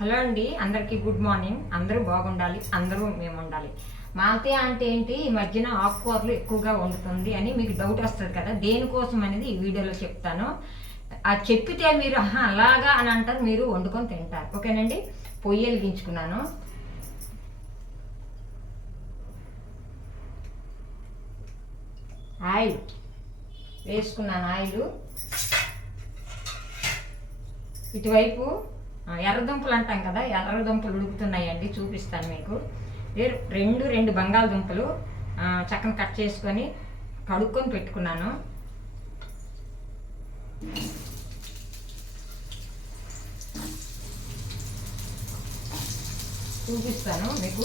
Hello అండి, అందరికీ good morning. అందరూ బాగుండాలి, అందరూ మేము ఉండాలి. మా అత్తయ్య అంటే ఏంటి, ఈ మధ్యన ఆకుకూరలు ఎక్కువగా వండుతుంది అని మీకు డౌట్ వస్తుంది కదా, దేనికోసం అనేది ఈ వీడియోలో చెప్తాను. అది చెప్పితే మీరు అలాగా అని అంటారు, మీరు వండుకొని తింటారు. ఓకేనండి. పొయ్యి వెలిగించుకున్నాను. ఆయిల్ వేసుకున్నాను. ఆయిల్ ఇటువైపు ఎర్రదుంపలు అంటాం కదా, ఎర్రదుంపలు ఉడుకుతున్నాయండి, చూపిస్తాను మీకు. రెండు బంగాళదుంపలు చక్కని కట్ చేసుకొని కడుక్కొని పెట్టుకున్నాను. చూపిస్తాను మీకు.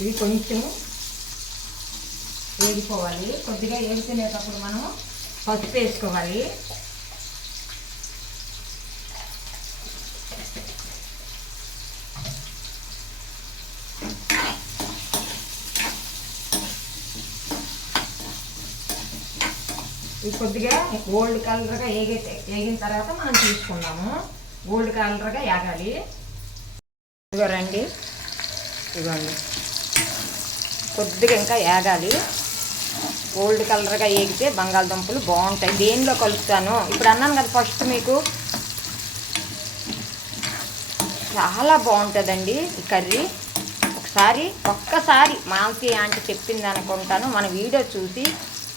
ఇవి కొంచెం వేగిపోవాలి. కొద్దిగా వేగుతునేటప్పుడు మనం పసుపు వేసుకోవాలి. ఇవి కొద్దిగా గోల్డ్ కలర్గా వేగిన తర్వాత మనం తీసుకుందాము. గోల్డ్ కలర్గా వేగాలి. ఇదిగో రండి, ఇదిగోండి, కొద్దిగా ఇంకా వేగాలి. గోల్డ్ కలర్గా వేగితే బంగాళదుంపలు బాగుంటాయి. దేనిలో కలుపుతాను ఇప్పుడు అన్నాను కదా, ఫస్ట్ మీకు చాలా బాగుంటుందండి ఈ కర్రీ. ఒక్కసారి మాల్తీ ఆంటీ చెప్పింది అనుకుంటాను, మన వీడియో చూసి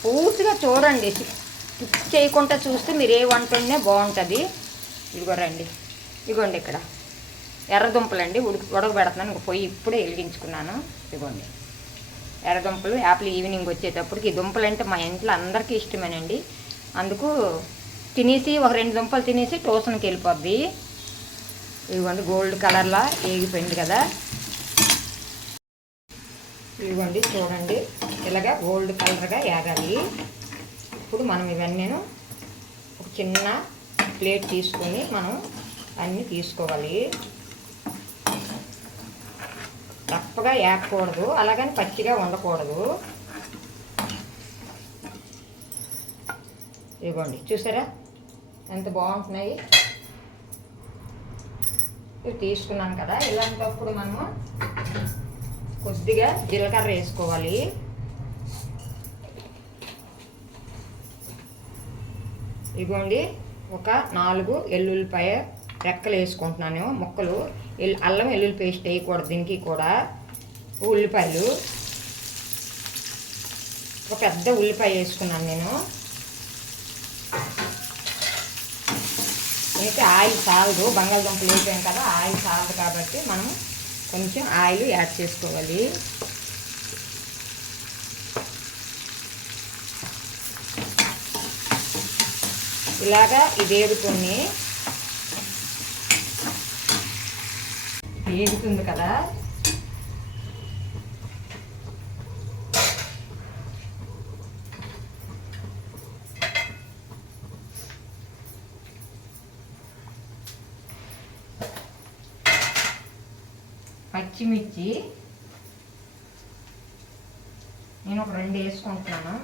పూర్తిగా చూడండి. స్కిప్ చేయకుండా చూస్తే మీరు ఏ వంట వండినా బాగుంటుంది. ఇదిగో రండి, ఇదిగోండి, ఇక్కడ ఎర్రదుంపలండి ఉడకబెడుతున్నాను. పొయ్యి ఇప్పుడే వెలిగించుకున్నాను. ఇదిగోండి ఎర్రదుంపలు. యాపిల్ ఈవినింగ్ వచ్చేటప్పటికి ఈ దుంపలు అంటే మా ఇంట్లో అందరికీ ఇష్టమేనండి. అందుకు తినేసి ఒక 2 దుంపలు తినేసి ట్యూషన్కి వెళ్ళిపోద్ది. ఇదిగోండి గోల్డ్ కలర్లా వేగిపోయింది కదా. ఇదిగోండి చూడండి, ఇలాగా గోల్డ్ కలర్గా వేగాలి. ఇప్పుడు మనం ఇవన్నీ ఒక చిన్న ప్లేట్ తీసుకొని మనం అన్నీ తీసుకోవాలి. తప్పగా వేయకూడదు, అలాగని పచ్చిగా ఉండకూడదు. ఇదిగోండి చూసారా ఎంత బాగుంటున్నాయి. ఇవి తీసుకున్నాను కదా. ఇలాంటప్పుడు మనము కొద్దిగా జీలకర్ర వేసుకోవాలి. ఇదిగోండి ఒక 4 ఎల్లుల్లిపాయ రెక్కలు వేసుకుంటున్నాను, ముక్కలు. అల్లం వెల్లుల్లి పేస్ట్ వేయకూడదు దీనికి కూడా. ఉల్లిపాయలు ఒక పెద్ద ఉల్లిపాయ వేసుకున్నాను నేను. అయితే ఆయిల్ చాలదు, బంగాళదుంపలు వేసాం కదా, ఆయిల్ చాలదు కాబట్టి మనం కొంచెం ఆయిల్ యాడ్ చేసుకోవాలి. ఇలాగా ఇది వేగుతుంది కదా. పచ్చిమిర్చి నేను ఒక 2 వేసుకుంటున్నాను.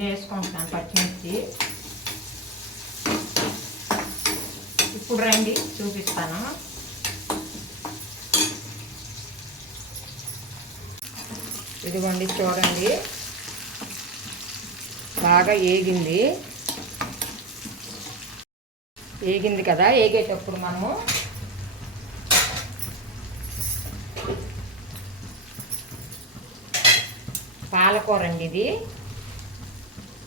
వేసుకుంటున్నాను పచ్చిమిర్చి. ఇప్పుడు రండి చూపిస్తాను. ఇదిగోండి చూడండి, బాగా వేగింది కదా. వేగేటప్పుడు మనము పాలకూర అండి, ఇది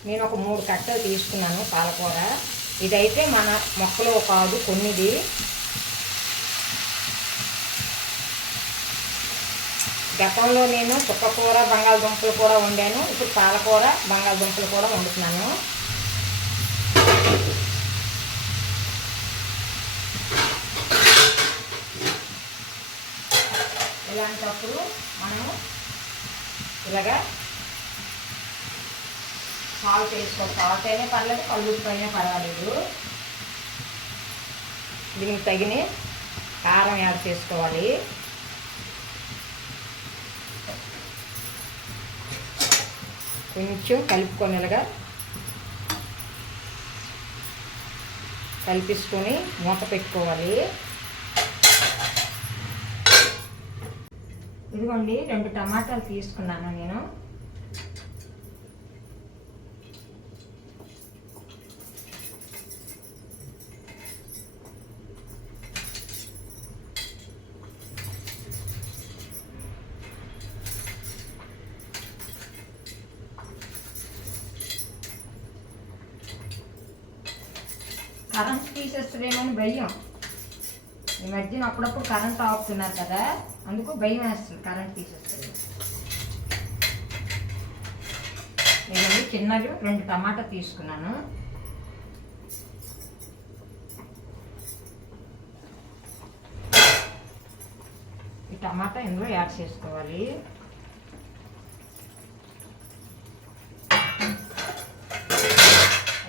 నేను ఒక 3 కట్టలు తీసుకున్నాను పాలకూర. ఇదైతే మన మొక్కలో కాదు, కొన్నిది. గతంలో నేను చుక్కకూర బంగాళదుంపలు కూడా వండాను, ఇప్పుడు పాలకూర బంగాళదుంపలు కూడా వండుతున్నాను. ఇలాంటప్పుడు మనము ఇలాగా సాల్ట్ వేసుకోవాలి. సాల్ట్ అయినా పర్లేదు, కల్లుప్పు అయినా పర్వాలేదు. దీనికి తగిన కారం యాడ్ చేసుకోవాలి. కొంచెం కలుపుకొని ఇలాగా కలిపేసుకొని మూత పెట్టుకోవాలి. ఇదిగోండి 2 టమాటాలు తీసుకున్నాను నేను. కరెంట్ తీసేస్తుందేమని భయం. ఈ మధ్యన అప్పుడప్పుడు కరెంట్ ఆపుతున్నారు కదా, అందుకు భయం వేస్తుంది కరెంట్ తీసేస్తుంది. నేను చిన్నవి 2 టమాటా తీసుకున్నాను. ఈ టమాటా ఇందులో యాడ్ చేసుకోవాలి.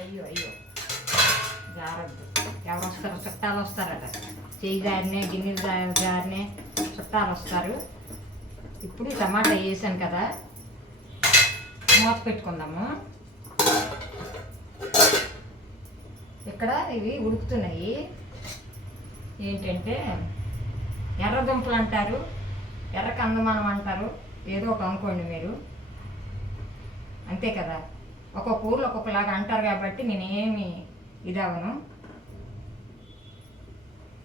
అయ్యో అయ్యో జారద్దు, ఎవరు వస్తారు? చుట్టాలు వస్తారట. చేయి జారినే, గిన్నెలు జారినే చుట్టాలు వస్తారు. ఇప్పుడు టమాటా వేసాను కదా, మూత పెట్టుకుందాము. ఇక్కడ ఇవి ఉడుకుతున్నాయి. ఏంటంటే ఎర్రదుంపలు అంటారు, ఎర్ర కందమానం అంటారు, ఏదో ఒక అనుకోండి మీరు, అంతే కదా. ఒక్కొక్క ఊర్లో ఒక్కొక్కలాగా అంటారు కాబట్టి నేనేమి ఇదవను.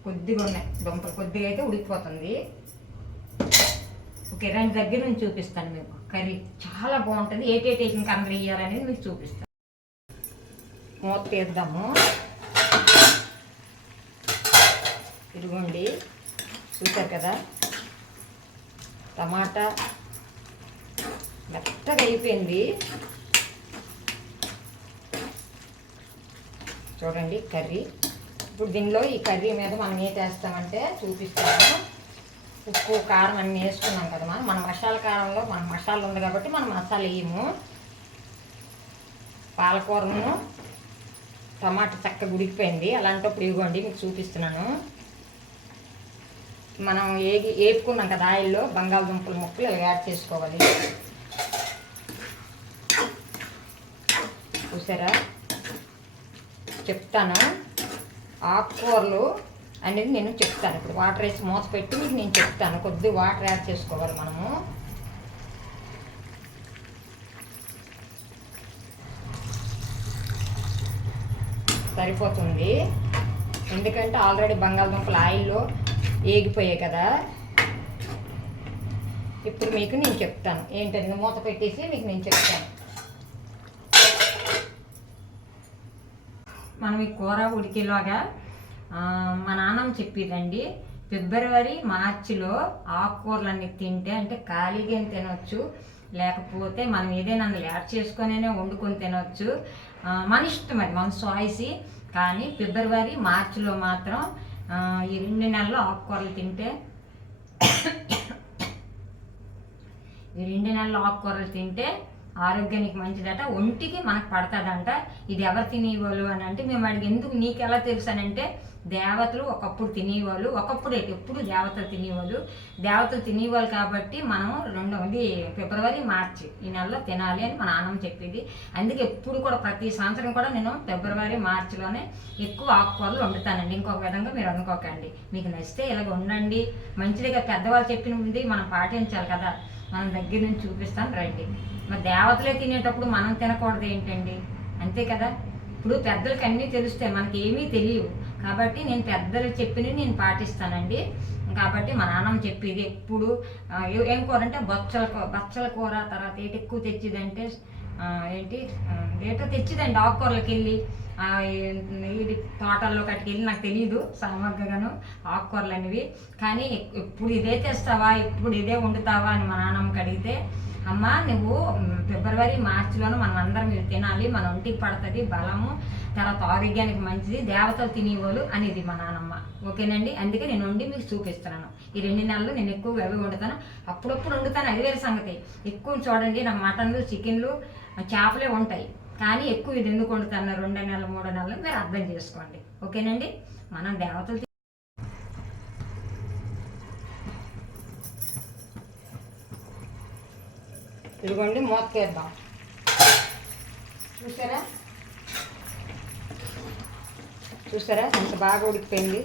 కొద్దిగా ఉన్నాయి దుంపలు, కొద్దిగా అయితే ఉడికిపోతుంది. ఓకే, 2 దగ్గర నుంచి చూపిస్తాను మీకు. కర్రీ చాలా బాగుంటుంది. ఏటేటి ఇంకా అందరూ వేయాలనేది మీకు చూపిస్తాను. మూత తీద్దాము. ఇదిగోండి, చూసారు కదా టమాటా మెత్తగా అయిపోయింది. చూడండి కర్రీ. ఇప్పుడు దీనిలో ఈ కర్రీ మీద మనం ఏం వేస్తామంటే చూపిస్తాము. ఉప్పు కారం అన్నీ వేసుకున్నాం కదా మన మసాలా కారంలో మన మసాలా ఉంది కాబట్టి మనం మసాలా వేయము. పాలకూరను టమాటా చక్కగా ఉడికిపోయింది. అలాంటప్పుడు ఇవ్వండి మీకు చూపిస్తున్నాను. మనం వేపుకున్నాం కదా ఆయిల్లో, బంగాళదుంపల ముక్కలు ఇలా యాడ్ చేసుకోవాలి. చూసారా, చెప్తాను. ఆకుకూరలు అనేది నేను చెప్తాను. ఇప్పుడు వాటర్ వేసి మూత పెట్టి మీకు నేను చెప్తాను. కొద్దిగా వాటర్ యాడ్ చేసుకోవాలి మనము. సరిపోతుంది, ఎందుకంటే ఆల్రెడీ బంగాళదుంపలు ఆయిల్లో వేగిపోయాయి కదా. ఇప్పుడు మీకు నేను చెప్తాను ఏంటది. మూత పెట్టేసి మీకు నేను చెప్తాను. మనం ఈ కూర ఉడికేలాగా మా నాన్నమ్మ చెప్పేదండి, ఫిబ్రవరి మార్చిలో ఆకుకూరలన్నీ తింటే, అంటే ఖాళీగా తినవచ్చు, లేకపోతే మనం ఏదైనా అందులో యాడ్ చేసుకొనే వండుకొని తినవచ్చు. మన ఇష్టం, అది మన చాయిస్. కానీ ఫిబ్రవరి మార్చిలో మాత్రం ఈ 2 నెలలు ఆకుకూరలు తింటే, ఈ 2 నెలలు ఆకుకూరలు తింటే ఆరోగ్యానికి మంచిదట, ఒంటికి మనకు పడుతుందంట. ఇది ఎవరు తినేవాళ్ళు అని అంటే మేము అడిగి, ఎందుకు నీకు ఎలా తెలుసు అని అంటే, దేవతలు ఒకప్పుడు తినేవాళ్ళు, ఒకప్పుడు ఎప్పుడు దేవతలు తినేవాళ్ళు కాబట్టి మనం ఫిబ్రవరి మార్చి ఈ నెలలో తినాలి అని మా నాన్నమ్మ చెప్పేది. అందుకే ఎప్పుడు కూడా ప్రతి సంవత్సరం కూడా నేను ఫిబ్రవరి మార్చిలోనే ఎక్కువ ఆకుకూరలు వండుతానండి. ఇంకొక విధంగా మీరు అనుకోకండి. మీకు నచ్చితే ఇలాగ ఉండండి, మంచిదిగా పెద్దవాళ్ళు చెప్పినది మనం పాటించాలి కదా. మనం దగ్గర నుంచి చూపిస్తాను రండి. మరి దేవతలే తినేటప్పుడు మనం తినకూడదు ఏంటండి, అంతే కదా. ఇప్పుడు పెద్దలకి అన్నీ తెలుస్తాయి, మనకి ఏమీ తెలియవు కాబట్టి నేను పెద్దలు చెప్పినవి నేను పాటిస్తానండి. కాబట్టి మా నాన్నమ్మ చెప్పేది ఎప్పుడు ఏం కూర అంటే బచ్చల కూర, తర్వాత ఏంటి ఎక్కువ తెచ్చిదంటే ఏటో తెచ్చిదండి ఆకుకూరలకి వెళ్ళి, ఇది తోటల్లో కట్టుకెళ్ళి, నాకు తెలియదు సమగ్రగాను ఆకుకూరలు అనేవి. కానీ ఎప్పుడు ఇదే తెస్తావా, ఎప్పుడు ఇదే వండుతావా అని మా నాన్నమ్మకి అడిగితే అమ్మ నువ్వు ఫిబ్రవరి మార్చిలోనూ మనం అందరం ఇవి తినాలి, మన ఒంటికి పడుతుంది బలము, తర్వాత ఆరోగ్యానికి మంచిది, దేవతలు తినేవాళ్ళు అనేది మా నాన్నమ్మ. ఓకేనండి, అందుకే నేను వండి మీకు చూపిస్తున్నాను. ఈ 2 నెలలు నేను ఎక్కువగా అవి వండుతాను, అప్పుడప్పుడు వండుతాను, అది వేరే సంగతి. ఎక్కువ చూడండి నాకు మటన్లు చికెన్లు చేపలే ఉంటాయి, కానీ ఎక్కువ ఇది ఎందుకు వండుతాను 2 నెలలు 3 నెలలు మీరు అర్థం చేసుకోండి. ఓకేనండి, మనం దేవతలు ఇదిగోండి మూతకేద్దాం. చూసారా చూసారా ఎంత బాగా ఉడికిపోయింది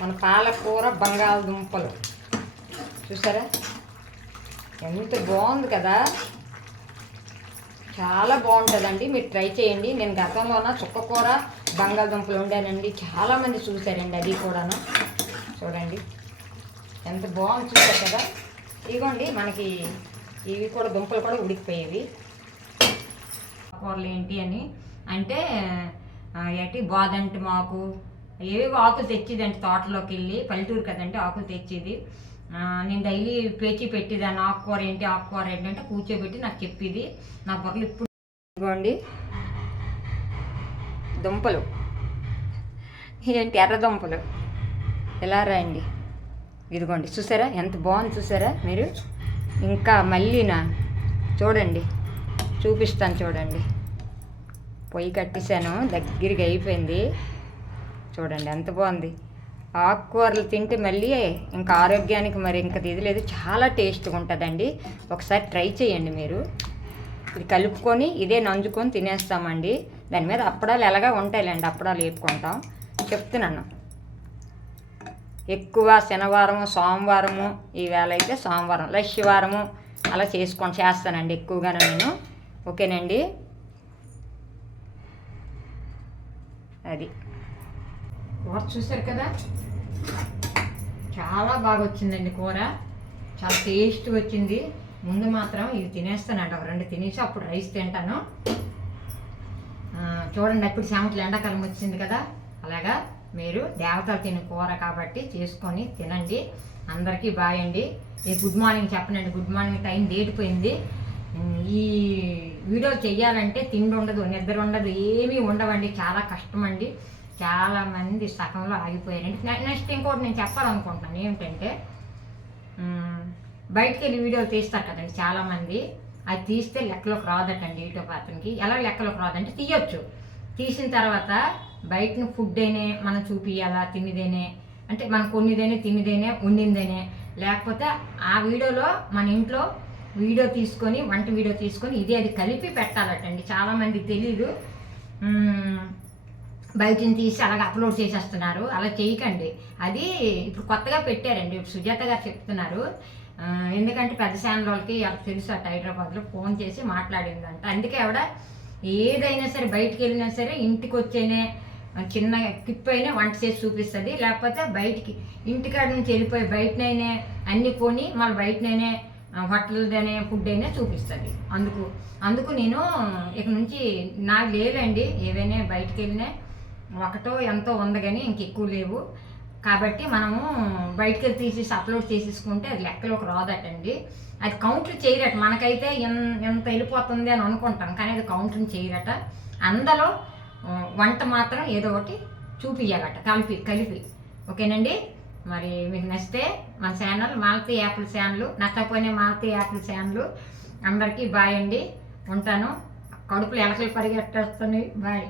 మన పాలకూర బంగాళదుంపలు. చూసారా ఎంత బాగుంది కదా, చాలా బాగుంటుందండి, మీరు ట్రై చేయండి. నేను గతంలోన చుక్కకూర బంగాళదుంపలు వండానండి, చాలామంది చూసారండి, అది కూడాను. చూడండి ఎంత బాగుంది, చూసారు కదా. ఇదిగోండి మనకి ఇవి కూడా దుంపలు కూడా ఉడికిపోయేవి. కూరలు ఏంటి అని అంటే ఏంటి బాదంటి మాకు ఏవేవి ఆకులు తెచ్చేదంటే తోటలోకి వెళ్ళి, పల్లెటూరు కదంటే ఆకులు తెచ్చేది. నేను డైలీ పేచి పెట్టేదాన్ని, ఆకుకూర ఏంటి అంటే కూర్చోబెట్టి నాకు చెప్పేది. నా బొర్రలు ఇప్పుడు ఇదిగోండి దుంపలు ఏంటి ఎర్ర దుంపలు ఎలా రండి. ఇదిగోండి చూసారా ఎంత బాగుంది, చూసారా మీరు. ఇంకా మళ్ళీనా చూడండి చూపిస్తాను, చూడండి పొయ్యి కట్టేశాను, దగ్గరికి అయిపోయింది. చూడండి ఎంత బాగుంది. ఆకుకూరలు తింటే మళ్ళీ ఇంకా ఆరోగ్యానికి మరి ఇంకా ఇది లేదు, చాలా టేస్ట్గా ఉంటుందండి. ఒకసారి ట్రై చేయండి మీరు. ఇది కలుపుకొని ఇదే నంజుకొని తినేస్తామండి. దాని మీద అప్పడాలు ఎలాగా ఉంటాయిలేండి, అప్పడాలు వేపుకుంటాం. చెప్తున్నాను, ఎక్కువ శనివారము సోమవారము, ఈవేళ అయితే సోమవారం లక్ష్యవారము అలా చేస్తానండి ఎక్కువగా నేను. ఓకేనండి, అది కూర చూసారు కదా, చాలా బాగా వచ్చిందండి కూర, చాలా టేస్ట్గా వచ్చింది. ముందు మాత్రం ఇవి తినేస్తానండి, ఒక 2 తినేసి అప్పుడు రైస్ తింటాను. చూడండి అప్పుడు సామెతలు ఎండాకాలం వచ్చింది కదా, అలాగా మీరు దేవతలు తినే కూర కాబట్టి చేసుకొని తినండి. అందరికీ బాయ్ అండి. ఈ గుడ్ మార్నింగ్ చెప్పనండి, గుడ్ మార్నింగ్ టైం దాటిపోయింది. ఈ వీడియో చెయ్యాలంటే తిండి ఉండదు, నిద్ర ఉండదు, ఏమీ ఉండవండి, చాలా కష్టం అండి. చాలామంది సగంలో ఆగిపోయారండి. నెక్స్ట్ ఇంకోటి నేను చెప్పాలనుకుంటున్నాను ఏంటంటే, బయటికి వెళ్ళి వీడియోలు తీస్తారు కదండి చాలామంది, అది తీస్తే లెక్కలోకి రాదటండి యూట్యూబ్ అతనికి. ఎలా లెక్కలోకి రాదంటే తీయొచ్చు, తీసిన తర్వాత బయటను ఫుడ్ అయినే మనం చూపించాలా, తినిదేనే అంటే మనం కొన్నిదేనే తినిదేనే వండిందేనే, లేకపోతే ఆ వీడియోలో మన ఇంట్లో వీడియో తీసుకొని వంట వీడియో తీసుకొని ఇది అది కలిపి పెట్టాలటండి. చాలామంది తెలీదు, బయటని తీసి అలాగ అప్లోడ్ చేసేస్తున్నారు. అలా చేయకండి, అది ఇప్పుడు కొత్తగా పెట్టారండి, ఇప్పుడు సుజాత గారు చెప్తున్నారు. ఎందుకంటే పెద్ద ఛానల్ వాళ్ళకి తెలుసు అటు హైదరాబాద్లో ఫోన్ చేసి మాట్లాడిందంట. అందుకే ఆవిడ ఏదైనా సరే బయటికి వెళ్ళినా సరే ఇంటికి వచ్చేనే చిన్న క్లిప్ అయినా వంట చేసి చూపిస్తుంది, లేకపోతే బయటికి ఇంటికాడ నుంచి వెళ్ళిపోయి బయటనైనా అన్నీ కొని మళ్ళీ బయటనైనా హోటల్దనే ఫుడ్ అయినా చూపిస్తుంది. అందుకు నేను ఇక నుంచి నాకు లేదండి, ఏవైనా బయటికి వెళ్ళినా ఒకటో ఎంతో ఉంది కానీ ఇంకెక్కువ లేవు. కాబట్టి మనము బయటికి వెళ్ళి తీసేసి అప్లోడ్ చేసేసుకుంటే అది లెక్కలోకి రాదటండి. అది కౌంటర్ చేయరట, మనకైతే ఎంత వెళ్ళిపోతుంది అని అనుకుంటాం, కానీ అది కౌంటర్ చేయరట. అందులో వంట మాత్రం ఏదో ఒకటి చూపించాలట కలిపి. ఓకేనండి, మరి మీకు నచ్చితే మన ఛానల్ మాలతి యాపిల్ ఛానల్, నచ్చకపోయినా మాలతి యాపిల్ ఛానల్. అందరికీ బాయ్ అండి, ఉంటాను. కడుపులో ఎలకలు పరిగెట్టేస్తున్నాయి. బాయ్.